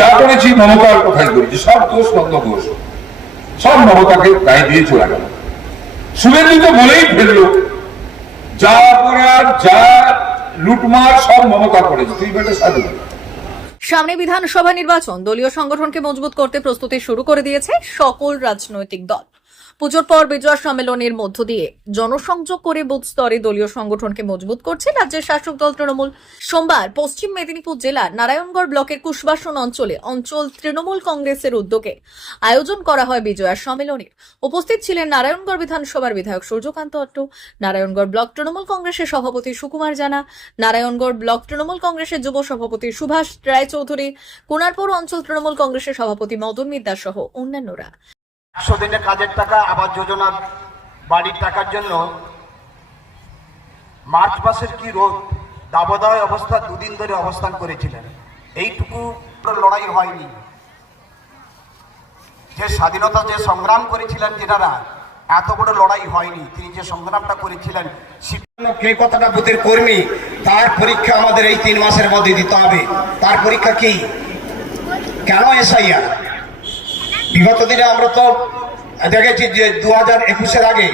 যা করেছি মমতার কথাই করেছি সব দোষ নন্দ ঘোষ সব মমতাকে গায়ে দিয়ে চলে গেল। শুভেন্দু তো বলেই ফেলল, যা করার যা লুটমার, সব মমতা করেছে। তুই বেটা সাধু। সামনে বিধানসভা নির্বাচন, দলীয় সংগঠনকে মজবুত করতে প্রস্তুতি শুরু করে দিয়েছে সকল রাজনৈতিক দল। পুজোর পর বিজয় সম্মেলনের মধ্য দিয়ে জনসংযোগ করে বুথ স্তরে দলীয় সংগঠনকে মজবুত করছে রাজ্যের শাসক দল তৃণমূল। সোমবার পশ্চিম মেদিনীপুর জেলার নারায়ণগড় ব্লকের কুশবাসন অঞ্চলে অঞ্চল তৃণমূল কংগ্রেসের উদ্যোগে আয়োজন করা হয় বিজয়া সম্মেলনের। উপস্থিত ছিলেন নারায়ণগড় বিধানসভার বিধায়ক সূর্যকান্ত অট্ট, নারায়ণগড় ব্লক তৃণমূল কংগ্রেসের সভাপতি সুকুমার জানা, নারায়ণগড় ব্লক তৃণমূল কংগ্রেসের যুব সভাপতি সুভাষ রায়চৌধুরী কুনারপুর অঞ্চল তৃণমূল কংগ্রেসের সভাপতি মদন মিদ্দার সহ অন্যান্যরা। একশো দিনের কাজের টাকা, আবার যোজনার বাড়ির টাকার জন্য। মার্চ মাসের কি রোদ? দাবদাহ অবস্থা দুদিন ধরে অবস্থান করেছিলেন। এইটুকু লড়াই হয়নি। যে স্বাধীনতা, যে সংগ্রাম করেছিলেন যেনারা এত বড় লড়াই হয়নি। তিনি যে সংগ্রামটা করেছিলেন কে কতটা বুথের কর্মী, তার পরীক্ষা আমাদের এই তিন মাসের মধ্যে দিতে হবে। তার পরীক্ষা কি? কেন এসআইআর? বিগত দিনে আমরা তো দেখেছি যে দু হাজার একুশের আগে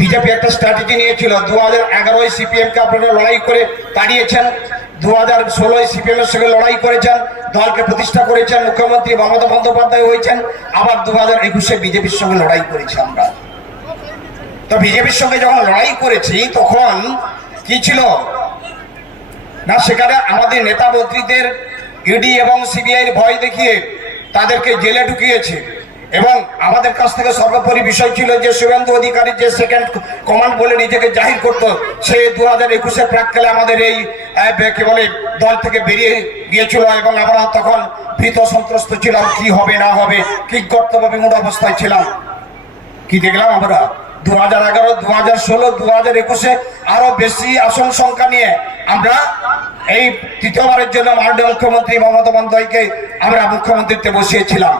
বিজেপি একটা স্ট্র্যাটেজি নিয়েছিল। দু হাজার এগারোয় সিপিএম কে আপনারা লড়াই করে তাড়িয়েছেন দু হাজার ষোলোয় সিপিএম এর সঙ্গে লড়াই করেছেন, দলকে প্রতিষ্ঠা করেছেন, মুখ্যমন্ত্রী মমতা বন্দ্যোপাধ্যায় হয়েছেন, আবার দু হাজার একুশে বিজেপির সঙ্গে লড়াই করেছি আমরা। তো বিজেপির সঙ্গে যখন লড়াই করেছি, তখন কি ছিল? না, সেখানে আমাদের নেতা মন্ত্রীদের ইডি এবং সিবিআই ভয় দেখিয়ে তাদেরকে জেলে ঢুকিয়েছে। এবং আমাদের কাছ থেকে সর্বোপরি বিষয় ছিল যে শুভেন্দু অধিকারী যে সেকেন্ড কমান্ড বলে নিজেকে জাহির করত, সে দু হাজার একুশে প্রাককালে আমাদের এই কি বলে দল থেকে বেরিয়ে গিয়েছিল এবং আমরা তখন ভীত সন্ত্রস্ত ছিলাম, কি হবে, না হবে, কি কর্তব্য বিমূঢ় অবস্থায় ছিলাম। কি দেখলাম আমরা? দু হাজার এগারো দু হাজার ষোলো দু হাজার একুশে আরও বেশি আসন সংখ্যা নিয়ে আমরা এই তৃতীয়বারের জন্য মাননীয় মুখ্যমন্ত্রী মমতা বন্দ্যোপাধ্যায়কে আমরা মুখ্যমন্ত্রীতে বসিয়েছিলাম।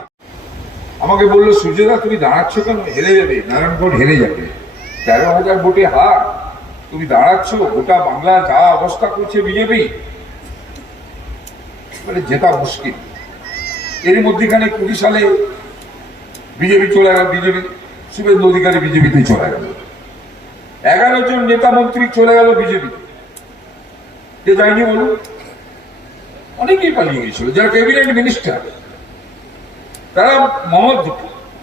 আমাকে বলল সূর্যদা তুমি দাঁড়াচ্ছ কেন? হেরে যাবে, নারায়ণগড় হেরে যাবে। তেরো হাজার ভোটে হার। তুমি দাঁড়াচ্ছ, গোটা বাংলা যা অবস্থা করছে বিজেপি। মানে জেতা মুশকিল। এর মধ্যেখানে কুড়ি সালে বিজেপি চলে গেল, বিজেপি, শুভেন্দু অধিকারী বিজেপিতে চলে গেল। এগারো জন নেতা মন্ত্রী চলে গেল বিজেপি। কে যায়নি বলুন অনেকেই পালিয়ে গেছিল যারা ক্যাবিনেট মিনিস্টার, তারা মমত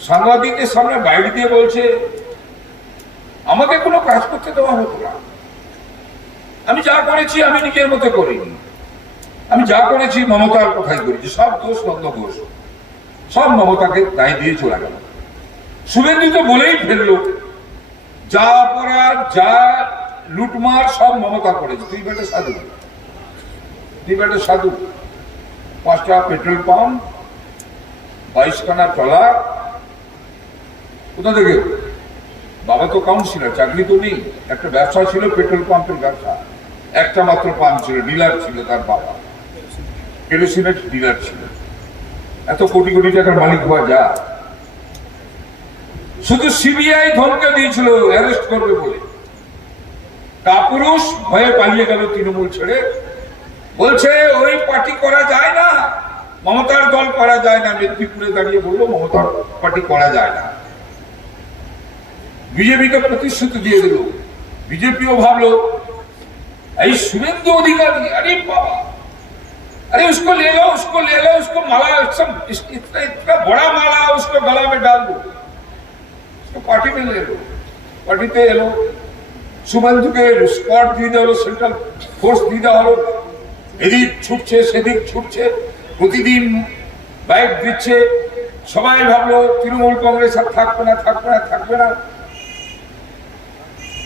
সাংবাদিকদের সামনে বাইরে দিয়ে বলছে, আমাকে কোনো কাজ করতে দেওয়া হতো না। আমি যা করেছি, আমি নিজের মতো করিনি। আমি যা করেছি, মমতার কথাই করেছি। সব দোষ নন্দ ঘোষ সব মমতাকে গায়ে দিয়ে চলে গেল। শুভেন্দু তো বলেই ফেলল, যা করার যা লুটমার সব মমতা করেছে। তুই বেটা সাধু। তুই বেটা সাধু। পাঁচটা পেট্রোল পাম্প, বাইশখানা ট্রলার। কোথা থেকে? বাবা তো কাউন্সিলর, চাকরি তো নেই। একটা ব্যবসা ছিল, পেট্রোল পাম্পের ব্যবসা। একটা মাত্র পাম্প ছিল, ডিলার ছিল তার বাবা। কেরোসিনের ডিলার ছিল। এত কোটি কোটি টাকার মালিক হওয়া যা শুধু সিবিআই ধমকে দিয়েছিল, অ্যারেস্ট করবে বলে। কাপুরুষ ভয়ে পালিয়ে গেল তৃণমূল ছেড়ে বলছে ওই পার্টি করা যায় না মমতার দল করা যায় না মেদিনীপুরে দাঁড়িয়ে বললো মমতার পার্টি করা যায় না বিজেপিকে প্রতিশ্রুতি দিয়ে দিল বিজেপিও ভাবলো এই শুভেন্দু अधिकारी अरे बाबा अरे उसको ले लो उसको ले लो उसको माला सब इस- इतना इतना बड़ा माला उसको गला में डाल दो उसको पार्टी में ले लो পার্টিতে এলো শুভেন্দুকে স্পট দিয়ে দেওয়া হলো, সেন্ট্রাল ফোর্স দিয়ে দেওয়া হলো। এদিক ছুটছে, সেদিক ছুটছে, প্রতিদিন বাইক দিচ্ছে। সবাই ভাবলো, তৃণমূল কংগ্রেস আর থাকবে না থাকবে না থাকবে না।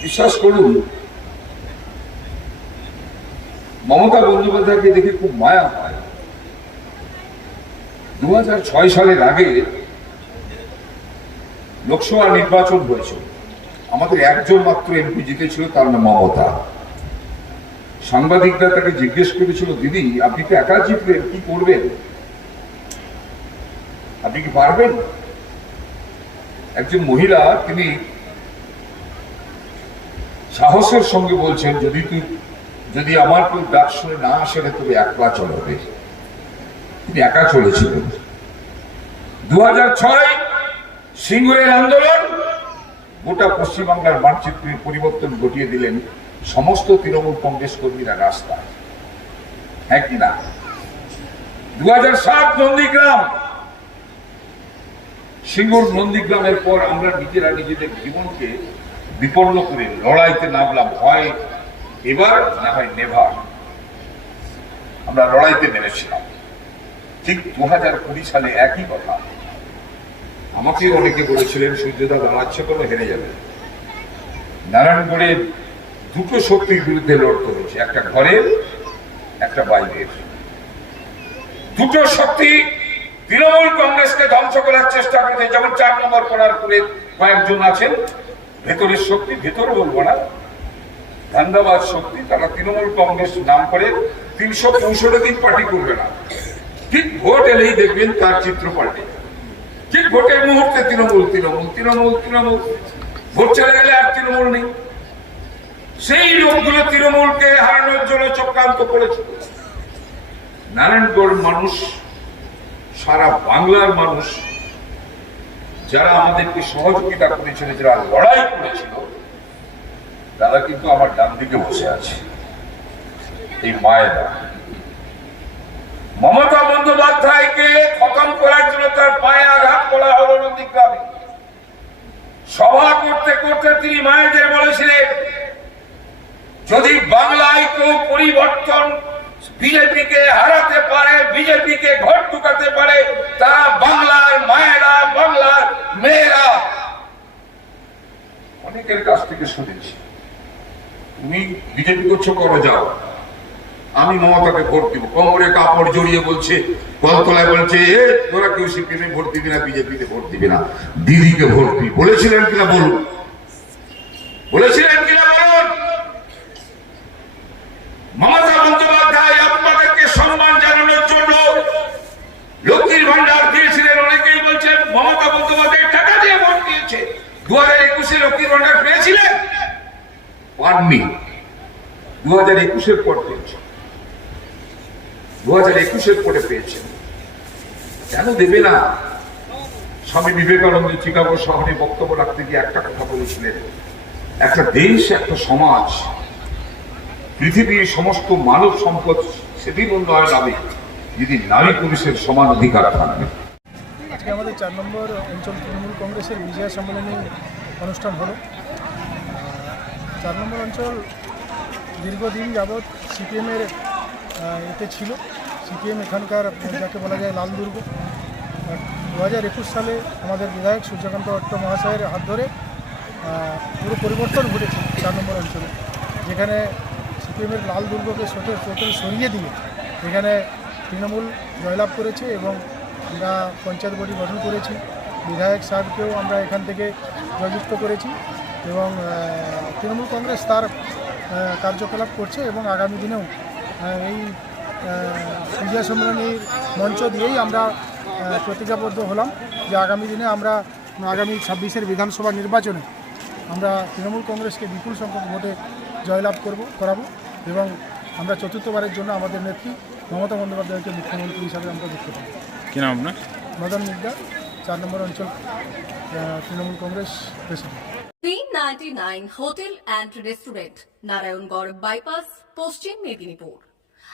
বিশ্বাস করুন, মমতা বন্দ্যোপাধ্যায়কে দেখে খুব মায়া হয়। দু হাজার ছয় সালের আগে লোকসভা নির্বাচন হয়েছিল। আমাদের একজন মাত্র এমপি জিতেছিল, তার নাম মমতা। সাংবাদিকরা তাকে জিজ্ঞেস করেছিল, দিদি, আপনি তো একা জিতলেন কি করবেন? আপনি কি পারবেন? একজন মহিলা তিনি সাহসের সঙ্গে বলছেন, যদি তুই, যদি আমার কেউ ডাক শুনে না আসে তবে একলা চলবে। তিনি একা চলেছিলেন। দু হাজার ছয় সিঙ্গুরের আন্দোলন গোটা পশ্চিমবাংলার মানচিত্রের পরিবর্তন ঘটিয়ে দিলেন সমস্ত তৃণমূল কংগ্রেস কর্মীরা রাস্তায়। হ্যাঁ কি না? দু হাজার সাত নন্দীগ্রাম। সিঙ্গুর নন্দীগ্রামের পর আমরা নিজেরা নিজেদের জীবনকে বিপন্ন করে লড়াইতে নামলাম, হয় এবার না হয় নেভার। আমরা লড়াইতে নেমেছিলাম। ঠিক দু হাজার কুড়ি সালে একই কথা। আমাকে অনেকে বলেছিলেন, সূর্যদা দাঁড়াচ্ছে কোনো হেরে যাবে। নারায়ণগড়ে দুটো শক্তির বিরুদ্ধে লড়তে হয়েছে, একটা ঘরের, একটা বাইরের। দুটো শক্তি তৃণমূল কংগ্রেসকে ধ্বংস করার চেষ্টা করেছে যেমন চার নম্বর করার করে কয়েকজন আছেন, ভেতরের শক্তি, ভেতরে বলব না ধান্দাবাদ শক্তি, তারা তৃণমূল কংগ্রেস নাম করে, তিনশো পঁয়ষট্টি দিন পার্টি করবে না। ঠিক ভোট এলেই দেখবেন তার চিত্র পাল্টে। ঠিক ভোটের মুহূর্তে তৃণমূল তৃণমূল তৃণমূল তৃণমূল। ভোট চলে গেলে আর তৃণমূল নেই। সেই লোকগুলো তৃণমূলকে হারানোর জন্য চক্রান্ত করেছিল নারায়ণগড় মানুষ, সারা বাংলার মানুষ, যারা আমাদেরকে সহযোগিতা করেছিল, যারা লড়াই করেছিল, তারা কিন্তু আমার ডান দিকে বসে আছে। এই মায়েরা। মমতা বন্দ্যোপাধ্যায়কে খতম করার জন্য তার পায়ে আঘাত করা হলো নন্দীগ্রামে। সভা করতে করতে তিনি মায়েদের বলেছিলেন, যদি বাংলায় কেউ পরিবর্তন বিজেপিকে হারাতে পারে, বিজেপিকে ঘর ঢুকাতে পারে তারা বাংলার মায়েরা, বাংলার মেয়েরা। অনেকের কাছ থেকে শুনেছি, তুমি বিজেপি করছ, করো, যাও। আমি মমতাকে ভোট দিব। কোমরে কাপড় জড়িয়ে বলছে কলতলায় বলছে, এ, তোরা কেউ সিপিএমে ভোট দিবি না, বিজেপিতে ভোট দিবি না। দিদিকে ভোট দিবি। বলেছিলেন কিনা বলুন? বলেছিলেন কিনা বলুন? মমতা বন্দ্যোপাধ্যায় আপনাদেরকে সম্মান জানানোর জন্য লক্ষ্মীর ভান্ডার দিয়েছিলেন অনেকেই বলছেন মমতা বন্দ্যোপাধ্যায় টাকা দিয়ে ভোট দিয়েছে। দু হাজার একুশে লক্ষ্মীর ভান্ডার পেয়েছিলেন? পাননি। দু হাজার একুশের পর দু হাজার একুশের পরে পেয়েছেন। কেন দেবে না? স্বামী বিবেকানন্দ চিকাগো শহরে বক্তব্য রাখতে গিয়ে একটা কথা বলেছিলেন। একটা দেশ, একটা সমাজ, পৃথিবীর সমস্ত মানব সম্পদ সেদিন উন্নয়ন হবে যদি নারী পুরুষের সমান অধিকার থাকবে। আজকে আমাদের চার নম্বর অঞ্চল তৃণমূল কংগ্রেসের বিজয়া সম্মেলনী অনুষ্ঠান হলো। চার নম্বর অঞ্চল দীর্ঘদিন যাবৎ সিপিএমের এতে ছিল। সিপিএম এখানকার যাকে বলা যায় লাল দুর্গ। দু হাজার একুশ সালে আমাদের বিধায়ক সূর্যকান্ত ভট্ট মহাশয়ের হাত ধরে পুরো পরিবর্তন ঘটেছে চার নম্বর অঞ্চলে। যেখানে সিপিএমের লাল দুর্গকে সোটে টোটাল সরিয়ে দিয়ে এখানে তৃণমূল জয়লাভ করেছে এবং আমরা পঞ্চায়েত বডি গঠন করেছি। বিধায়ক সাহেবকেও আমরা এখান থেকে জয়যুক্ত করেছি এবং তৃণমূল কংগ্রেস তার কার্যকলাপ করছে এবং আগামী দিনেও এই বিজয় সম্মেলনীর মঞ্চ দিয়েই আমরা প্রতিজ্ঞাবদ্ধ হলাম যে আগামী দিনে আমরা আগামী ছাব্বিশের বিধানসভা নির্বাচনে আমরা তৃণমূল কংগ্রেসকে বিপুল সংখ্যক ভোটে জয়লাভ করব করাবো এবং আমরা চতুর্থবারের জন্য আমাদের নেত্রী মমতা বন্দ্যোপাধ্যায়কে মুখ্যমন্ত্রী হিসাবে আমরা দেখতে পাবো। কি নাম আপনার? মদন মিদ্যা চার নম্বর অঞ্চল তৃণমূল কংগ্রেস প্রেসিডেন্ট। তিন ninety nine hotel and restaurant Narayangarh bypass Paschim Medinipur.